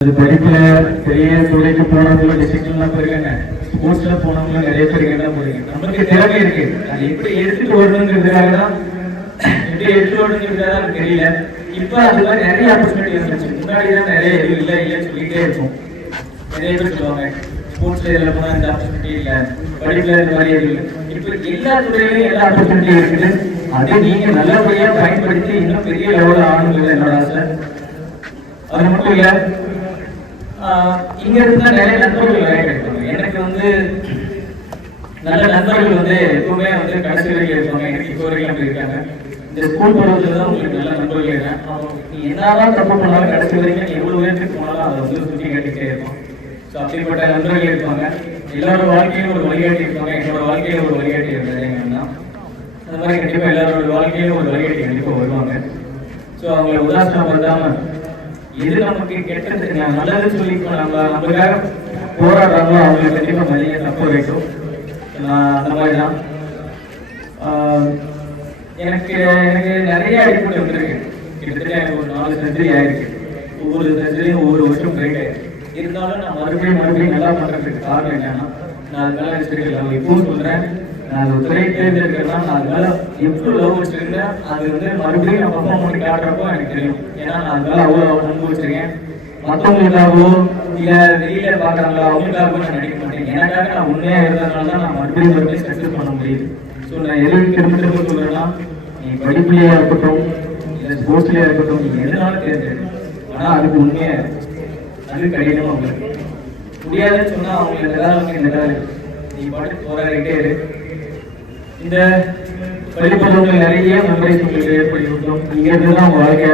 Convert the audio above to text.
படிப்புல பெரிய துறைக்கு போனவங்களும் டிஸ்ட்ரிக்ட்லாம் போயிருக்காங்க, ஸ்போர்ட்ஸ்ல போனவங்களும் நிறைய பேர் என்ன போறீங்க. நமக்கு திறமை இருக்கு, அது எப்படி எடுத்துட்டு வரணுங்கிறதுக்காக தான் எனக்கு தெரியல. இப்ப அது மாதிரி நிறைய ஆப்பர்ச்சுனிட்டி வந்துருச்சு. முன்னாடி தான் நிறைய எதுவும் இல்லைன்னு சொல்லிட்டே இருக்கும். நிறைய பேர் சொல்லுவாங்க ஸ்போர்ட்ஸ்ல இதுல போனா இந்த ஆப்பர்ச்சுனிட்டி இல்லை, படிப்புல இந்த மாதிரி எதுவும் இல்லை. இப்ப எல்லா துறையிலும் எல்லா ஆப்பர்ச்சுனிட்டி இருக்குது. அதை நீங்க நல்லபடியா பயன்படுத்தி இன்னும் பெரிய லெவலில் ஆகணுங்கிறது என்னோட ஆசை. அது மட்டும் இல்லை, இங்க இருந்தா நிறைய நண்பர்கள் நிறைய கிடைப்பாங்க. எனக்கு நல்ல நண்பர்கள் எப்பவுமே கடைசி வரைக்கும் இருப்பாங்க. எனக்கு இப்போ வரைக்கும் இருக்காங்க. இந்த ஸ்கூல் பருவத்துல தான் உங்களுக்கு நல்ல நண்பர்கள் இருக்காங்க. நீ என்னதான் தப்பு பண்ணாலும் கடைசி வரைக்கும் நீ எவ்வளவு உயரத்துக்கு போனாலும் அதை சுற்றி கட்டிக்கிட்டே இருக்கும். ஸோ அப்படிப்பட்ட நண்பர்கள் இருப்பாங்க. எல்லாரோட வாழ்க்கையிலும் ஒரு வழிகாட்டி இருப்பாங்க. என்னோட வாழ்க்கையில ஒரு வழிகாட்டி இருந்தது எங்கன்னா அந்த மாதிரி கண்டிப்பா எல்லாரோட வாழ்க்கையிலும் ஒரு வழிகாட்டி கண்டிப்பா வருவாங்க. ஸோ அவங்களை உதாசனப்படுத்தாம எது நமக்கு கெட்டது நல்லதுன்னு சொல்லி நமக்காக போராடுறாங்களோ அவங்களை கண்டிப்பா மதிய தப்ப வைக்கும். அந்த மாதிரிதான் எனக்கு நிறைய அடிப்படை வந்திருக்கு. கிட்டத்தட்ட எனக்கு ஒரு 4 சர்ஜரி ஆயிருக்கு. ஒவ்வொரு சர்ஜரியும் ஒவ்வொரு வருஷம் பிரைட் ஆயிருக்கு. இருந்தாலும் நான் மறுபடியும் நல்லா பண்றதுக்கு காரணம் என்னன்னா, நான் அது மேல வச்சிருக்கேன். இப்பவும் சொல்றேன், நான் அது துறை தேர்ந்தெடுக்கிறதா நான் அது மேல எவ்வளவு லவ் வச்சிருக்கேன். அது மறுபடியும் நான் பர்ஃபார்ம் பண்ணி காட்டுறப்போ எனக்கு தெரியும். ஏன்னா நான் அது மேல அவ்வளவு அனுபவம் வச்சிருக்கேன். மற்றவங்களுக்காகவோ இல்ல வெளியில பாக்குறாங்களோ அவங்களுக்காகவோ நான் நடிக்க மாட்டேன். எனக்காக நான் உண்மையா இருந்ததுனால தான் நான் மறுபடியும் சக்சஸ் பண்ண முடியுது. ஸோ நான் எதுவும் திரும்ப சொல்றேன்னா, நீ படிப்புலயா இருக்கட்டும் இல்ல ஸ்போர்ட்ஸ்லயா இருக்கட்டும், நீங்க எதுனாலும் தேர்ந்தெடு. ஆனா அதுக்கு உண்மையா அது கடினமா உங்களுக்கு முடியாதுன்னு சொன்னா அவங்களுக்கு இந்த காலம் நீ பாட்டு போராடிட்டே இரு. இந்த படிப்பதற்கு நிறைய மெமரிஸ் உங்களுக்கு ஏற்படுத்தி கொடுத்தோம். இங்க இருந்துதான் உங்க வாழ்க்கை